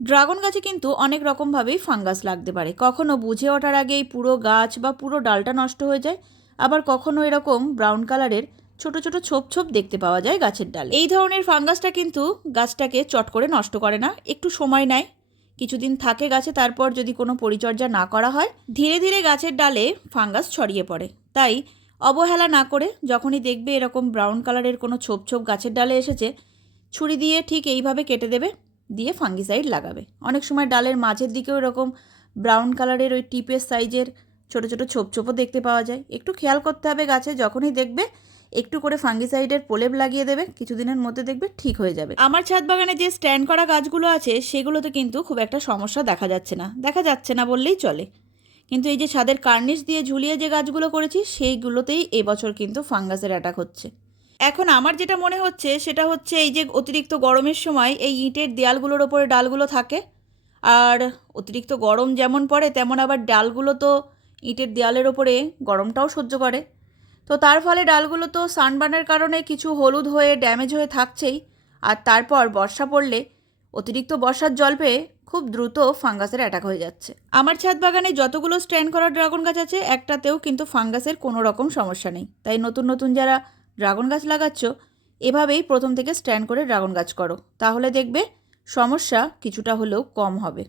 Dragon গাছে কিন্তু অনেক রকমভাবেই ফাঙ্গাস লাগতে পারে। কখনো বুঝে ওঠার আগেই পুরো গাছ বা পুরো ডালটা নষ্ট হয়ে যায়, আবার কখনো এরকম ব্রাউন কালারের ছোট ছোট ছোপ ছোপ দেখতে পাওয়া যায় গাছের ডালে। এই ধরনের ফাঙ্গাসটা কিন্তু গাছটাকে চট করে নষ্ট করে না, একটু সময় নেয়। কিছুদিন থাকে গাছে, তারপর যদি কোনো পরিচর্যা না করা হয়, ধীরে ধীরে গাছের ডালে ফাঙ্গাস ছড়িয়ে পড়ে। তাই অবহেলা না করে যখনই দেখবে এরকম ব্রাউন কালারের কোনো ছোপ ছোপ গাছের ডালে এসেছে, ছুরি দিয়ে ঠিক এইভাবে কেটে দেবে দিয়ে ফাঙ্গিসাইড লাগাবে। অনেক সময় ডালের মাঝের দিকেও এরকম ব্রাউন কালারের ওই টিপের সাইজের ছোটো ছোটো ছোপ ছোপও দেখতে পাওয়া যায়। একটু খেয়াল করতে হবে গাছে, যখনই দেখবে একটু করে ফাঙ্গিসাইডের প্রলেপ লাগিয়ে দেবে, কিছুদিনের মধ্যে দেখবে ঠিক হয়ে যাবে। আমার ছাদ বাগানে যে স্ট্যান্ড করা গাছগুলো আছে, সেগুলোতে কিন্তু খুব একটা সমস্যা দেখা যাচ্ছে না। দেখা যাচ্ছে না বললেই চলে। কিন্তু এই যে ছাদের কার্নিশ দিয়ে ঝুলিয়ে যে গাছগুলো করেছি, সেইগুলোতেই এবছর কিন্তু ফাঙ্গাসের অ্যাটাক হচ্ছে। এখন আমার যেটা মনে হচ্ছে, সেটা হচ্ছে এই যে অতিরিক্ত গরমের সময় এই ইটের দেয়ালগুলোর ওপরে ডালগুলো থাকে। আর অতিরিক্ত গরম যেমন পড়ে, তেমন আবার ডালগুলো তো ইটের দেয়ালের ওপরে গরমটাও সহ্য করে। তো তার ফলে ডালগুলো তো সানবার্নের কারণে কিছু হলুদ হয়ে, ড্যামেজ হয়ে থাকছেই। আর তারপর বর্ষা পড়লে অতিরিক্ত বর্ষার জল পেয়ে খুব দ্রুত ফাঙ্গাসের অ্যাটাক হয়ে যাচ্ছে। আমার ছাদ বাগানে যতগুলো স্ট্যান্ড করা ড্রাগন গাছ আছে, একটাতেও কিন্তু ফাঙ্গাসের কোনো রকম সমস্যা নেই। তাই নতুন নতুন যারা ড্রাগন গাছ লাগাচ্ছ, এভাবেই প্রথম থেকে স্ট্যান্ড করে ড্রাগন গাছ করো। তাহলে দেখবে সমস্যা কিছুটা হলেও কম হবে।